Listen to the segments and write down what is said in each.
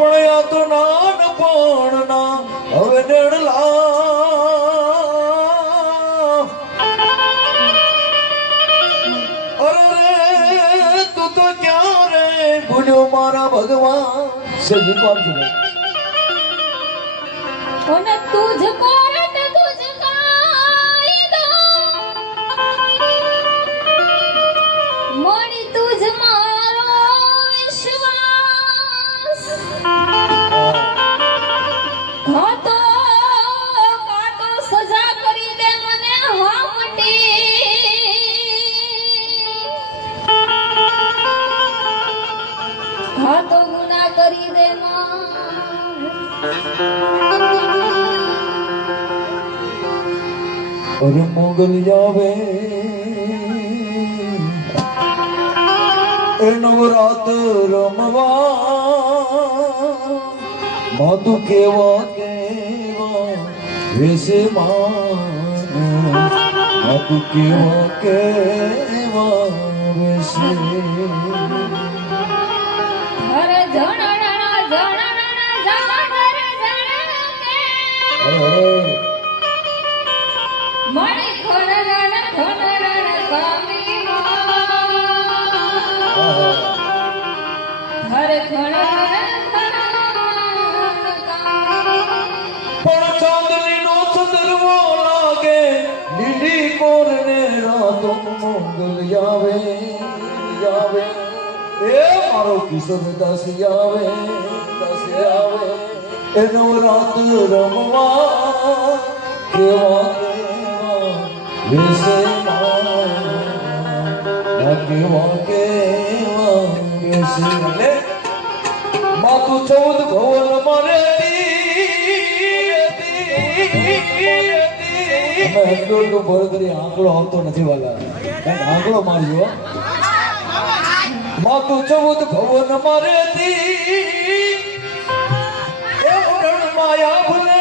પણ આ તો નાનપણના હવે નડલા અરે તું તો ક્યારે ભૂલ્યો મારા ભગવાન સજી કોણ છે અને તુझको રટ તુझको ઈદો મણી તુझ મારો વિશ્વાસ ઘાતો કાતો સજા કરી દે મને હામટી ઘાતો ગુના કરી દે અરે મોગલ જાવે એ નવરાત રમવા માતું કેવા કેવા વેસે માતું કેવા કેવા વેસે અરે જણણા જણણા જાગર જણકે મણી ખોરરણ ખોરરણ કામી હર ખોરરણ પણ ચાંદલીનો ચંદ્રમો લાગે લીલી કોરને રાતો મોગલ આવે આવે એ મારો કિશોર દાસ આવે એનો રાત રમવા કેવા કેવા વેસે કેવા કેવા વેસે માતું 14 ભવન મારે એટલું ભર કરી આંકડો આવતો નથી વાલા કારણ આંકડો મારજો માતું 14 ભવન મારે એ ઉરણ માયા ભૂલે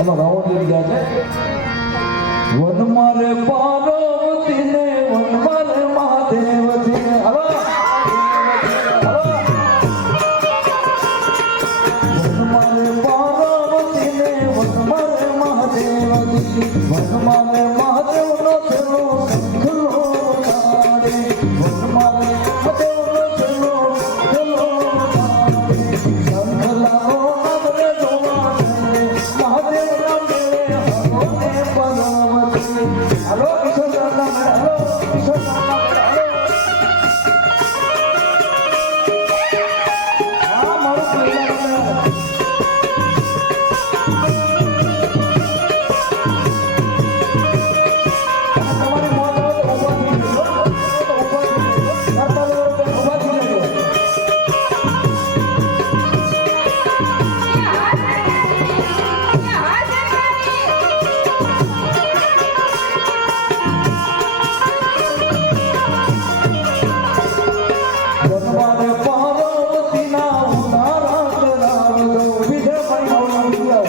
એનો રાઉન્ડ લઈ ગયા છે. વન મારે પાર્વતી ને વન મારે મહાદેવજી ને હલો વન મારે પાર્વતી ને વન મારે મહાદેવજી વન મારે મહાદેવ નો છેલ્લો ખુલ્લો તારે વન મારે મહાદેવ નો છેલ્લો ખુલ્લો તારે સંખલાનો નામરે જોવા મહાદેવ ના મેળે હલો ને પર્વતી હલો કિશોર ના મેળે હલો કિશોર ના મેળે હલો હા મારું પ્રિય તમારી મોત આવે તો ઉભા થઈ જજો કરતા લોકો ઉભા થઈ જજો વનમારે પાર્વતીના ઉતારા કરાવજો વિજય ભાઈ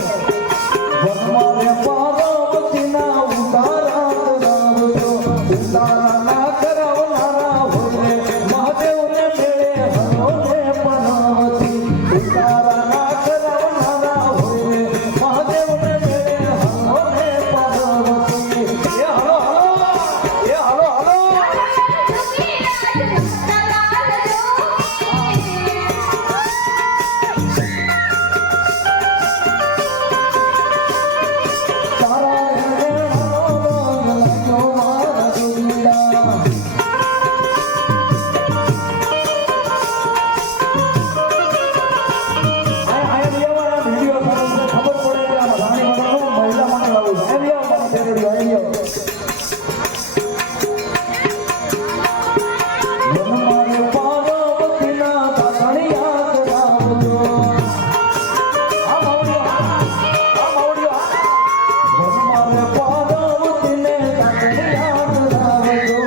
વનમારે પાર્વતીના ઉતારા કરાવજો ઉતારા ના કરાવનારા હોય મહાદેવને મેળે હલો ને પનાવતી ઉતારા ના કરાવનારા હોય મહાદેવને મેળે હલો ને પનાવતી એ હલો હલો એ હલો હલો તારા રેણાનો રંગ લાગ્યો મારા દુનિયા આયા લેવાના વિડિયો તમને ખબર પડે કે આ રાણી મંડળનો મહિલા મંડળ આવું છે આયા લેવા મને ફેરવ્યો આયા વનમારે પાર્વતીના તાતણિયા કરાવજો આ માવડિયો વનમારે પાર્વતીને તાતણિયા કરાવજો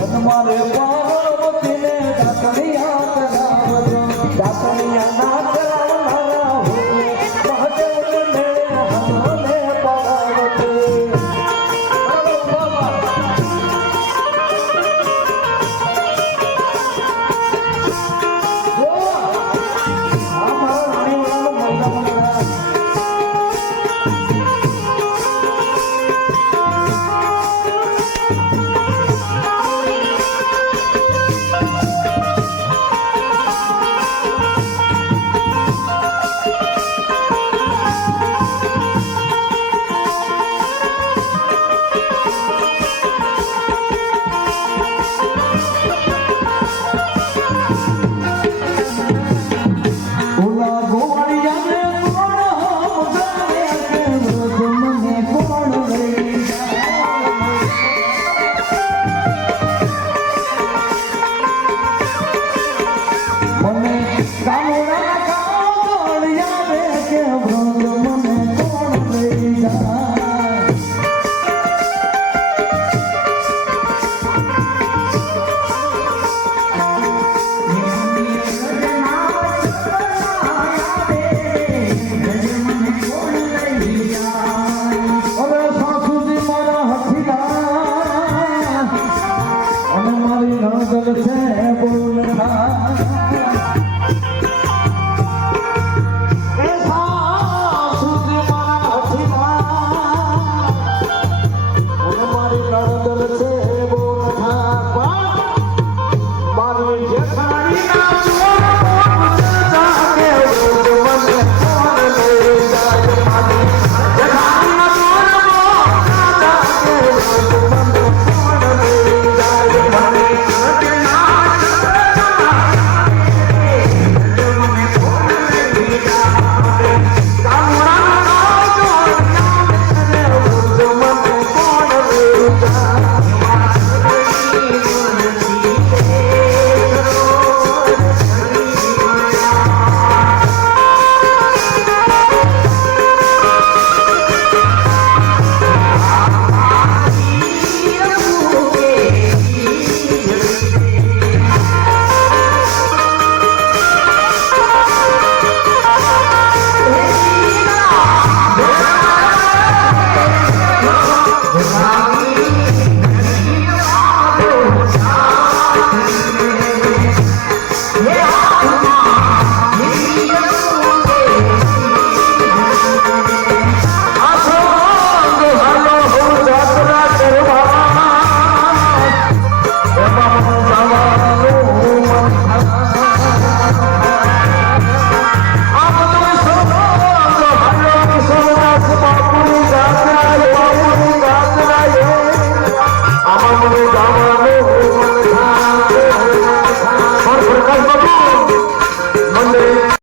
વનમારે પાર્વતીને તાતણિયા કરાવજો તાતણિયા